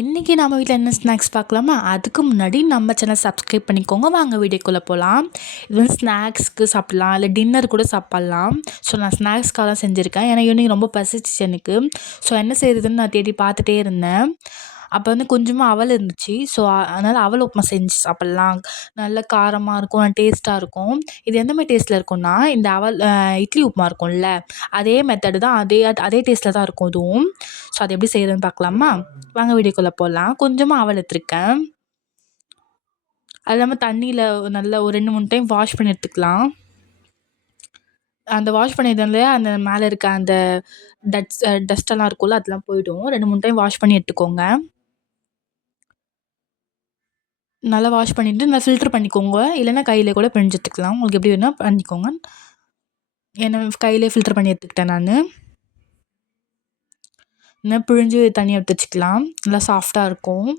இன்னைக்கு நம்ம வீட்ல என்ன ஸ்நாக்ஸ் பார்க்கலாமா? அதுக்கு முன்னாடி நம்ம சேனல் சப்ஸ்கிரைப் பண்ணிக்கோங்க. வாங்க வீடியோக்குள்ள போலாம். இது வந்து ஸ்நாக்ஸ்க்கு சாப்பிடலாம். இல்ல டின்னர் கூட சாப்பிடலாம். ஸோ நான் ஸ்நாக்ஸ்க்காக தான் செஞ்சிருக்கேன். ஏன்னா ஈவினிங் ரொம்ப பசிச்சுச்சு எனக்கு. ஸோ என்ன செய்றதுன்னு நான் தேடி பார்த்துட்டே இருந்தேன். அப்போ வந்து கொஞ்சமா அவல் இருந்துச்சு. ஸோ அதனால அவல் உப்புமா செஞ்சு சாப்பிடலாம். நல்ல காரமா இருக்கும், டேஸ்ட்டா இருக்கும். இது எந்த மாரி டேஸ்ட்ல இருக்கும்னா, இந்த அவல் இட்லி உப்புமா இருக்கும்ல, அதே மெத்தடு தான். அதே அதே டேஸ்ட்ல தான் இருக்கும் இதுவும். ஸோ அது எப்படி செய்றதுன்னு பார்க்கலாமா? வாங்க வீடியோக்குள்ள போலாம். கொஞ்சமா அவல் எடுத்துருக்கேன். அது இல்லாம தண்ணீல நல்லா ஒரு 2, 3 டைம் வாஷ் பண்ணி எடுத்துக்கலாம். அந்த வாஷ் பண்ணிட்டோம்லையா, அந்த மேல இருக்க அந்த டஸ்ட்டெல்லாம் இருக்கும்ல, அதெல்லாம் போயிடும். 2, 3 டைம் வாஷ் பண்ணி எடுத்துக்கோங்க. நல்லா வாஷ் பண்ணிட்டு நல்லா ஃபில்டர் பண்ணிக்கோங்க. இல்லைன்னா கையில கூட பிழிஞ்சு எடுத்துக்கலாம். உங்களுக்கு எப்படி வேணுமோ பண்ணிக்கோங்க. ஏன்னா கையிலேயே ஃபில்டர் பண்ணி எடுத்துக்கிட்டேன் நானு. இன்னும் பிழிஞ்சு தனியா எடுத்து வச்சுக்கலாம். நல்லா சாஃப்ட்டா இருக்கும்.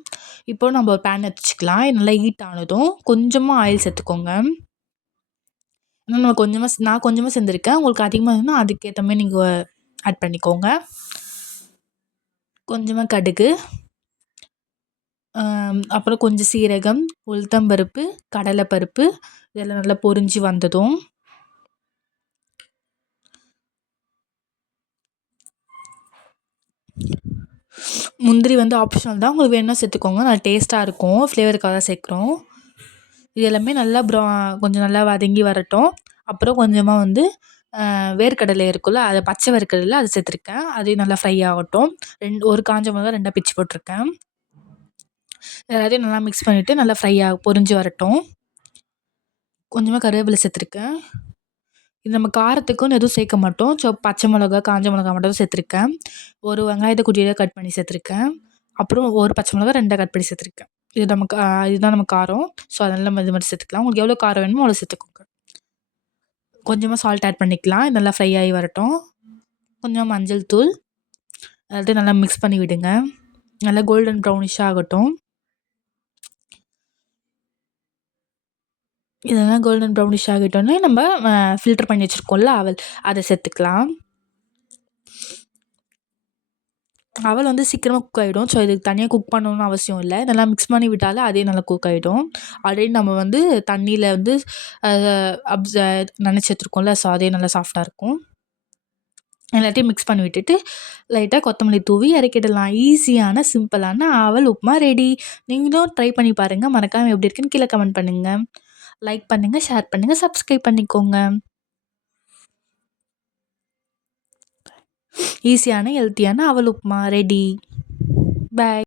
இப்போ நம்ம ஒரு பேன் எடுத்து வச்சுக்கலாம். இது நல்லா ஹீட் ஆனதும் கொஞ்சமா ஆயில் சேர்த்துக்கோங்க. இன்னும் நம்ம நான் கொஞ்சமா செஞ்சிருக்கேன். உங்களுக்கு அதிகமா வேணும்னா அதுக்கேத்த மாரி நீங்க ஆட் பண்ணிக்கோங்க. கொஞ்சமா கடுகு, அப்புறம் கொஞ்சம் சீரகம், உளுத்தம்பருப்பு, கடலைப்பருப்பு இதெல்லாம் நல்லா பொரிஞ்சு வந்ததும் முந்திரி வந்து ஆப்ஷனல் தான். உங்களுக்கு வேணும்னா சேர்த்துக்கோங்க. நல்லா டேஸ்ட்டா இருக்கும். ஃப்ளேவருக்காக தான் சேர்க்குறோம். இது எல்லாமே நல்லா கொஞ்சம் நல்லா வதங்கி வரட்டும். அப்புறம் கொஞ்சமா வந்து வேர்க்கடலை இருக்குல்ல, அது பச்சை வேர்க்கடலை அது சேர்த்துருக்கேன். அதையும் நல்லா ஃப்ரை ஆகட்டும். ஒரு காஞ்ச மிளகா 2ஆ பிச்சு போட்டிருக்கேன். எல்லாத்தையும் நல்லா மிக்ஸ் பண்ணிவிட்டு நல்லா பொரிஞ்சு வரட்டும். கொஞ்சமா கருவேப்பிலை சேர்த்துருக்கேன். இது நம்ம காரத்துக்குன்னு எதுவும் சேர்க்க மாட்டோம். பச்சை மிளகா, காஞ்ச மிளகா மட்டும் தான் சேர்த்துருக்கேன். ஒரு வெங்காயத்த குட்டியா கட் பண்ணி சேர்த்துருக்கேன். அப்புறம் ஒரு பச்சை மிளகா 2ஆ கட் பண்ணி சேர்த்துருக்கேன். இதுதான் நம்ம காரம். ஸோ அதனால நம்ம இது மட்டும் சேர்த்துக்கலாம். உங்களுக்கு எவ்வளோ காரம் வேணுமோ அவ்வளோ சேர்த்துக்கோங்க. கொஞ்சமா சால்ட் ஆட் பண்ணிக்கலாம். இது நல்லா ஃப்ரை ஆகி வரட்டும். கொஞ்சம் மஞ்சள் தூள் எல்லாத்தையும் நல்லா மிக்ஸ் பண்ணி விடுங்க. நல்லா கோல்டன் ப்ரௌனிஷ்ஷா ஆகட்டும். இதெல்லாம் கோல்டன் ப்ரௌனிஷ் ஆகிட்டோன்னே நம்ம ஃபில்டர் பண்ணி வச்சுருக்கோம்ல அவல், அதை சேர்த்துக்கலாம். அவல் வந்து சீக்கிரமாக குக் ஆகிடும். ஸோ இதுக்கு தனியாக குக் பண்ணணும்னு அவசியம் இல்லை. நல்லா மிக்ஸ் பண்ணி விட்டாலே அதே நல்லா குக் ஆகிடும். ஆல்ரெடி நம்ம வந்து தண்ணியில் வந்து அப்ச நனைச்சி வச்சுருக்கோம்ல, ஸோ அதே நல்லா சாஃப்ட்டாக இருக்கும். எல்லாத்தையும் மிக்ஸ் பண்ணி விட்டுட்டு லைட்டாக கொத்தமல்லி தூவி இறக்கிடலாம். ஈஸியான சிம்பிளான அவல் உப்புமா ரெடி. நீங்களும் ட்ரை பண்ணி பாருங்கள். மறக்காமல் எப்படி இருக்குன்னு கீழே கமெண்ட் பண்ணுங்கள். லைக் பண்ணுங்கள், ஷேர் பண்ணுங்கள், சப்ஸ்கிரைப் பண்ணிக்கோங்க. ஈஸியான ஹெல்த்தியான அவல் உப்புமா ரெடி. பாய்.